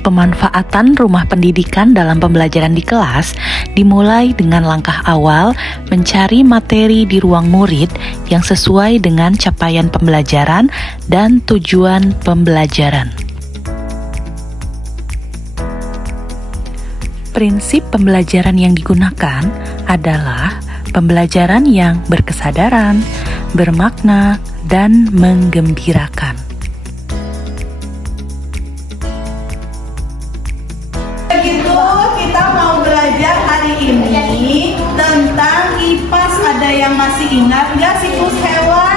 Pemanfaatan rumah pendidikan dalam pembelajaran di kelas dimulai dengan langkah awal mencari materi di ruang murid yang sesuai dengan capaian pembelajaran dan tujuan pembelajaran. Prinsip pembelajaran yang digunakan adalah pembelajaran yang berkesadaran, bermakna, dan menggembirakan. Kita mau belajar hari ini tentang IPAS. Ada yang masih ingat nggak siklus hewan?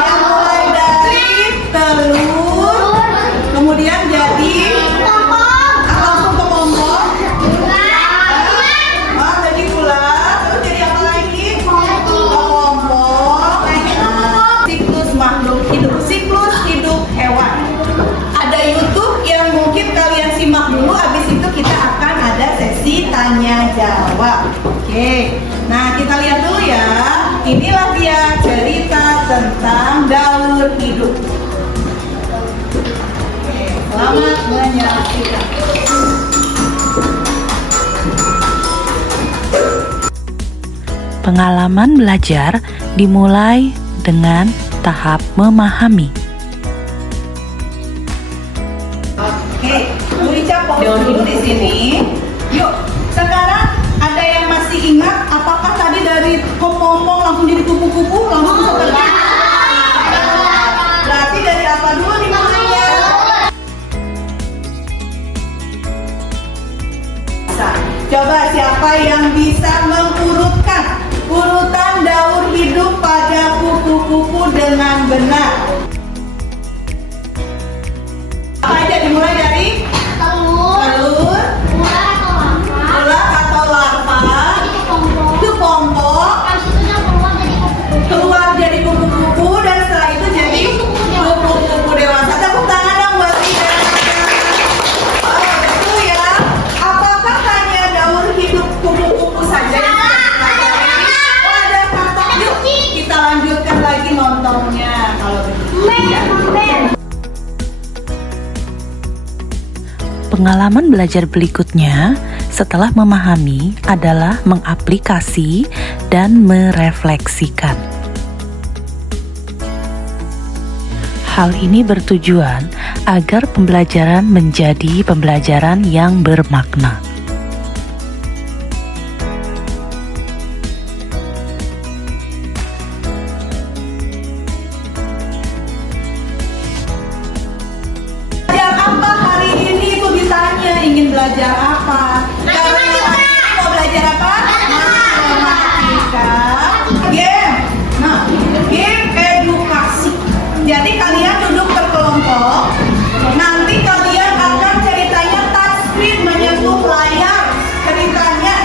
Yang mulai dari telur, kemudian jadi langsung ke kelompok, jadi ular, terus jadi apa lagi? Kelompok. Siklus makhluk hidup, siklus hidup hewan. Ada YouTube yang mungkin kalian simak dulu, habis itu kita akan ada sesi tanya jawab. Oke, nah kita lihat dulu ya. Inilah dia cerita tentang daur hidup. Oke, selamat menyaksikan. Pengalaman belajar dimulai dengan tahap memahami. Oke, Bu Ica pause dulu di sini. Yuk, sekarang ada yang masih ingat apakah tadi dari kepompong langsung jadi kupu-kupu langsung seperti itu? Berarti dari apa dulu dimulainya? Coba siapa yang bisa mengurutkan urutan daur hidup pada kupu-kupu dengan benar? Apa aja dimulai dari telur, ular atau larva, kepompong, keluar jadi kupu-kupu, dan setelah itu jadi kupu-kupu dewasa. Tepuk tangan dong buat Ida. Oh, betul ya. Apakah hanya daur hidup kupu-kupu saja yang kita pelajari? Oh, ada kata. Yuk, kita lanjutkan lagi nontonnya kalau begitu ya. Pengalaman belajar berikutnya setelah memahami adalah mengaplikasi dan merefleksikan. Hal ini bertujuan agar pembelajaran menjadi pembelajaran yang bermakna. Ingin belajar apa? Kalau mau belajar apa? Matematika. Game. Nah, game edukasi. Jadi kalian duduk berkelompok. Nanti kalian akan ceritanya touch screen menyentuh layar. Ceritanya.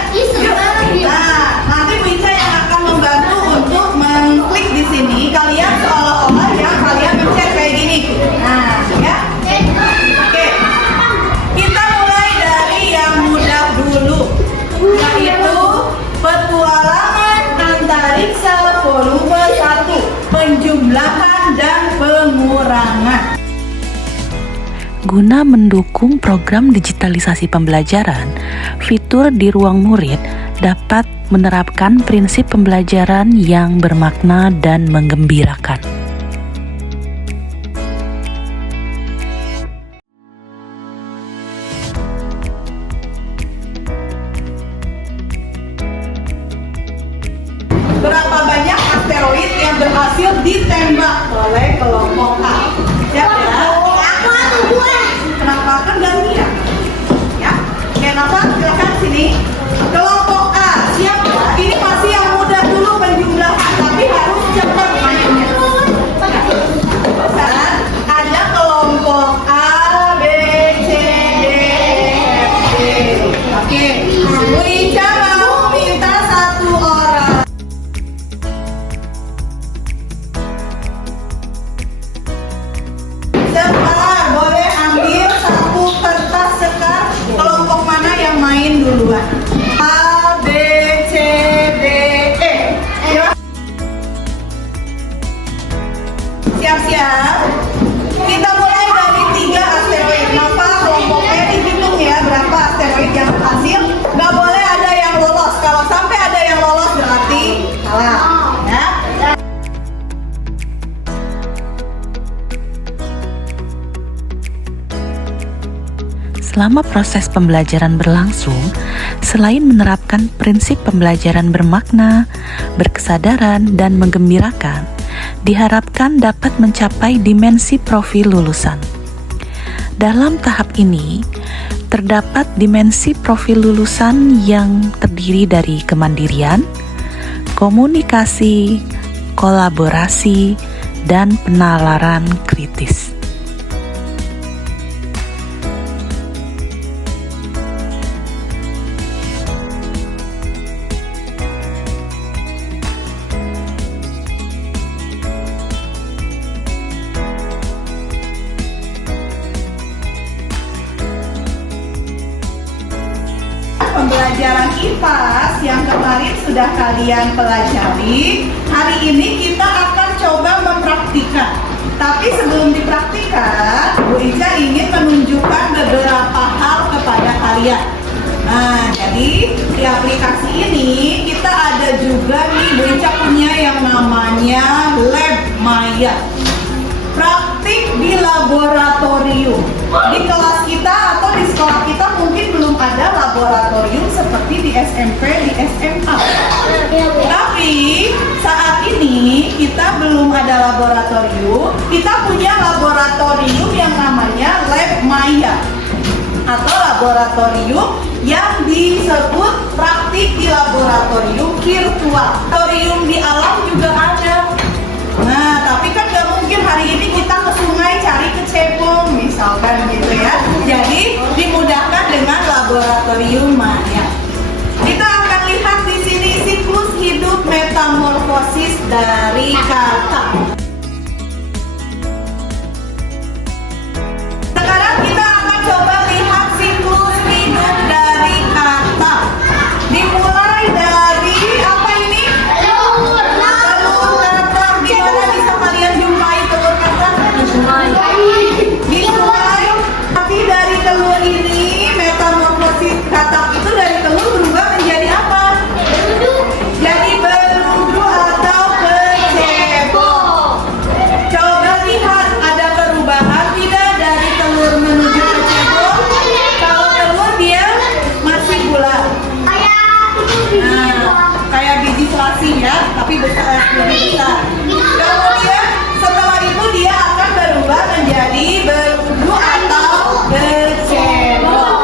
Nah, nanti Bu Ica yang akan membantu untuk mengklik di sini. Kalian seolah-olah ya kalian mencet kayak gini. Nah, ya. Yaitu petualangan antariksa volume 1, penjumlahan dan pengurangan. Guna mendukung program digitalisasi pembelajaran, fitur di ruang murid dapat menerapkan prinsip pembelajaran yang bermakna dan menggembirakan. Berapa banyak asteroid yang berhasil ditembak oleh kelompok A? Siap ya? Kenapa kan gantian? Ya, kenapa? Silakan sini. Kelompok A, siap ya? Ini masih yang mudah dulu penjumlahan, tapi harus cepat mainnya. Ada kelompok A, B, C, D, F, G. Oke, Bu Ica mau minta satu orang. Sekar, boleh ambil satu kertas sekar. Kelompok mana yang main duluan? A, B, Selama proses pembelajaran berlangsung, selain menerapkan prinsip pembelajaran bermakna, berkesadaran, dan menggembirakan, diharapkan dapat mencapai dimensi profil lulusan. Dalam tahap ini, terdapat dimensi profil lulusan yang terdiri dari kemandirian, komunikasi, kolaborasi, dan penalaran kritis. Pembelajaran IPAS yang kemarin sudah kalian pelajari, hari ini kita akan coba mempraktikkan. Tapi sebelum dipraktikkan, Bu Ica ingin menunjukkan beberapa hal kepada kalian. Nah, jadi di aplikasi ini kita ada juga nih, Bu Ica punya yang namanya Lab Maya. Praktik di laboratorium. Di kelas kita atau di sekolah kita mungkin belum ada laboratorium seperti di SMP, di SMA. Tapi saat ini kita belum ada laboratorium. Kita punya laboratorium yang namanya Lab Maya atau laboratorium yang disebut praktik di laboratorium virtual. Laboratorium di alam juga ada. Nah, tapi kan gak mungkin hari ini kita ke sungai cari kecebong misalkan gitu ya. Jadi dimudahkan dengan laboratorium Maya. Kita akan lihat di sini siklus hidup metamorfosis dari kata. Sekarang kita akan coba lihat siklus hidup dari kata. Dimulai dari apa ini? Telur kata. Gimana bisa kalian jumpai telur kata? Di sungai. Tapi dari telur ini metamorfosis kata itu dari telur berubah menjadi apa? Jadi berudu atau kecebong. Coba lihat ada perubahan tidak dari telur menuju kecebong? Kalau telur dia masih bulat. Nah, kayak biji selasi ya, tapi besar, lebih besar. Kemudian setelah itu dia akan berubah menjadi berudu atau kecebong.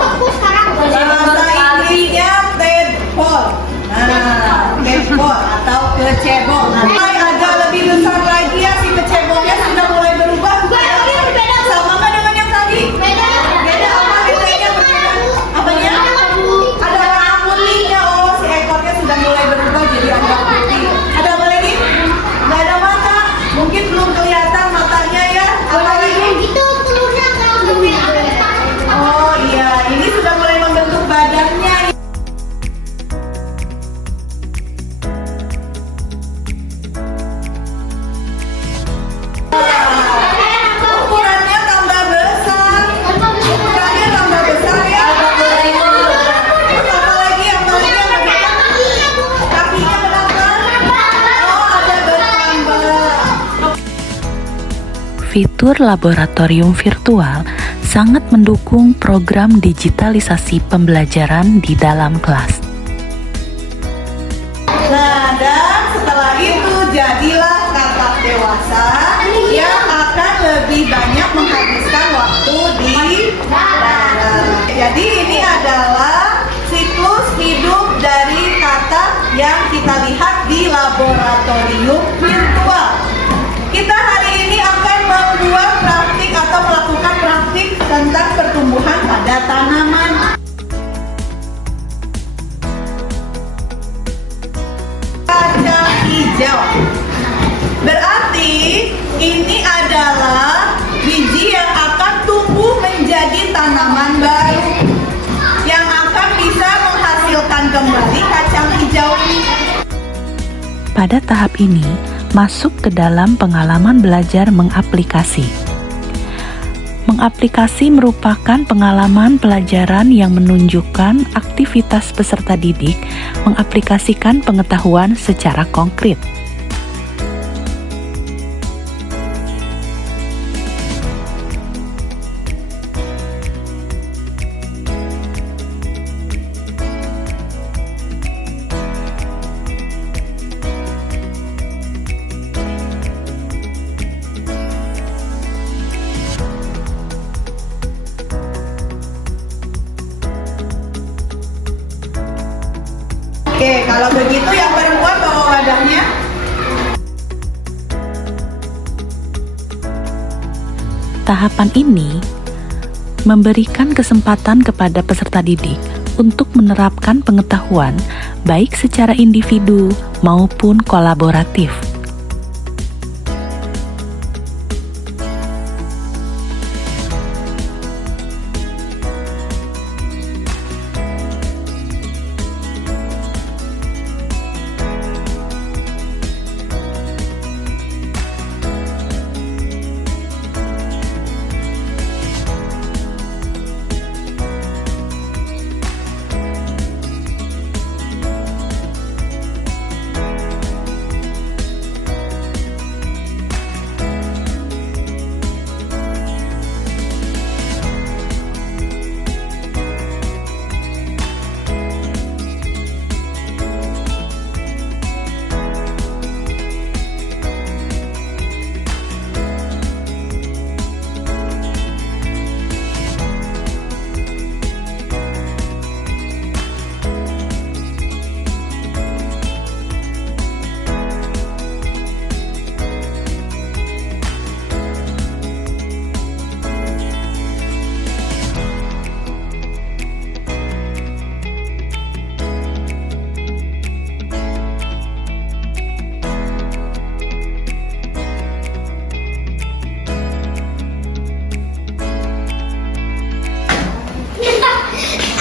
Bahasa Inggrisnya tadpole. Nah, tadpole atau kecebong. Mulai agak lebih besar lagi ya, si kecebongnya sudah mulai berubah. Sama nggak dengan yang tadi? Beda apa bedanya? Apanya? Ada warna putihnya. Oh, si ekornya sudah mulai berubah jadi agak putih. Ada apa lagi? Nggak ada mata. Mungkin belum kelihatan matanya ya. Apa lagi? Oh iya, ini sudah mulai membentuk badannya. Ukurannya tambah besar. Ukurannya tambah besar ya. Apa lagi? Kakinya berapa? Oh, ada bertambah. Fitur laboratorium virtual sangat mendukung program digitalisasi pembelajaran di dalam kelas. Nah, dan setelah itu jadilah kakak dewasa yang akan lebih banyak menghabiskan waktu di dalam. Jadi ini adalah siklus hidup dari kata yang kita lihat di laboratorium virtual. Kita hari ini akan membuat praktik atau melakukan praktik tentang pertumbuhan pada tanaman. Kacang hijau. Berarti ini adalah biji yang akan tumbuh menjadi tanaman baru yang akan bisa menghasilkan kembali kacang hijau ini. Pada tahap ini, masuk ke dalam pengalaman belajar mengaplikasi. Mengaplikasi merupakan pengalaman pelajaran yang menunjukkan aktivitas peserta didik mengaplikasikan pengetahuan secara konkret. Tahapan ini memberikan kesempatan kepada peserta didik untuk menerapkan pengetahuan baik secara individu maupun kolaboratif.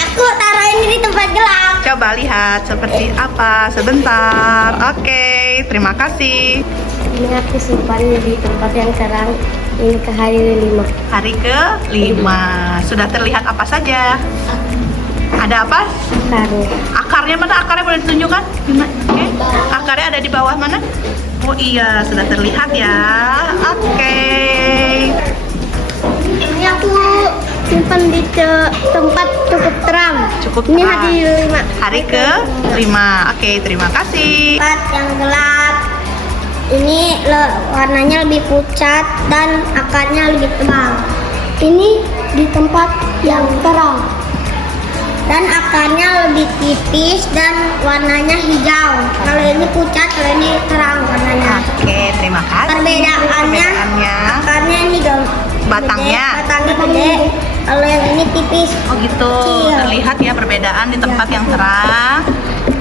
Aku taruh ini di tempat gelap. Coba lihat seperti apa sebentar. Oke, terima kasih. Ini aku simpan di tempat yang terang. Ini ke hari 5. Hari ke-5. Sudah terlihat apa saja? Ada apa? Karena Akarnya mana? Akarnya boleh ditunjukkan? Oke. Akarnya ada di bawah mana? Oh iya, sudah terlihat ya. Oke. ini aku simpan di tempat cukup terang. Cukup Ini terang. hari 5. Hari ke-5. Oke, terima kasih. Tempat yang gelap. Ini warnanya lebih pucat dan akarnya lebih tebal. Ini di tempat yang terang. Dan akarnya lebih tipis dan warnanya hijau. Kalau ini pucat, kalau ini terang warnanya. Oke, terima kasih. Perbedaannya, akarnya ini dong. Batangnya. Gede, batangnya gede. Kalau yang ini tipis. Oh gitu, Kecil. terlihat ya perbedaan di tempat yang terang.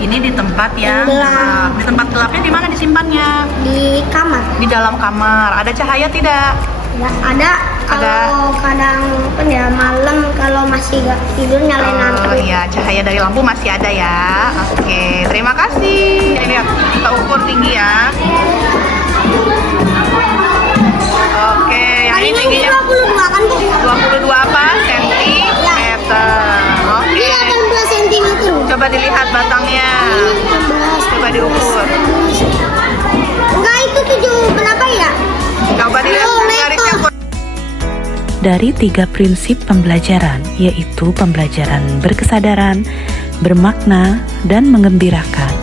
Ini di tempat yang Gelap. gelap. Di tempat gelapnya di mana disimpannya? Di kamar. Di dalam kamar. Ada cahaya tidak? Ya, ada. Kalau kadang kan ya malam kalau masih gak tidur nyalain Oh lampu. iya, cahaya dari lampu masih ada ya. Oke, terima kasih. Ini lihat, kita ukur tinggi ya. Oke, yang ini tingginya 22 kan Bu? 22 apa? Sentimeter. Oke. Ini 18 cm. Coba dilihat batangnya. Coba diukur. Enggak, itu 7 berapa ya? Coba dilihat garisnya. Dari 3 prinsip pembelajaran, yaitu pembelajaran berkesadaran, bermakna, dan menggembirakan,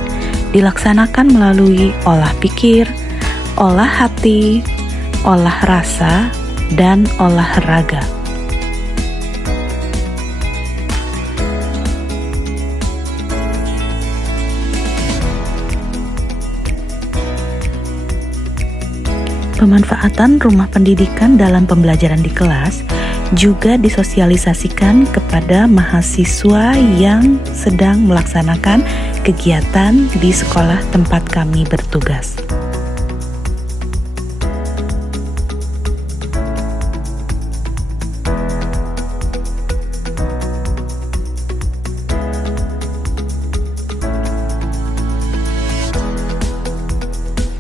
dilaksanakan melalui olah pikir, olah hati, olah rasa, dan olah raga. Pemanfaatan rumah pendidikan dalam pembelajaran di kelas juga disosialisasikan kepada mahasiswa yang sedang melaksanakan kegiatan di sekolah tempat kami bertugas.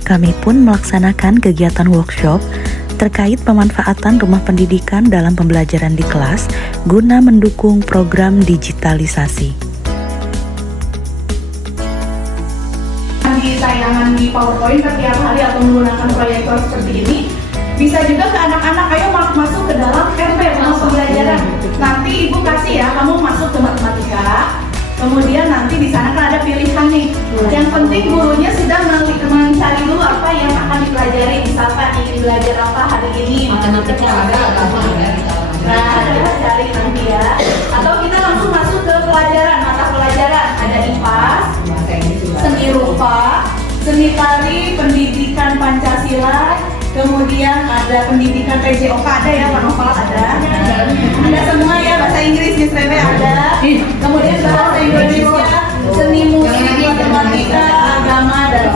Kami pun melaksanakan kegiatan workshop terkait pemanfaatan rumah pendidikan dalam pembelajaran di kelas guna mendukung program digitalisasi. Di tayangan di PowerPoint setiap hari atau menggunakan proyektor seperti ini, bisa juga ke anak-anak, ayo masuk ke dalam RP, rumah pembelajaran. Nanti ibu kasih ya, kamu masuk ke matematika. Kemudian nanti di sana kan ada pilihan nih. Yang penting gurunya sudah mencari dulu apa yang akan dipelajari. Misalkan ingin belajar apa hari ini, matematika ada apa? Nah, cari nanti ya. Atau kita langsung masuk ke pelajaran, mata pelajaran. Ada IPA, seni rupa, seni tari, pendidikan Pancasila, kemudian ada pendidikan PJOK ada ya, Pak Noval ada semua ya, bahasa Inggris Miss Rere ada, kemudian bahasa Indonesia, seni musik, matematika, agama dan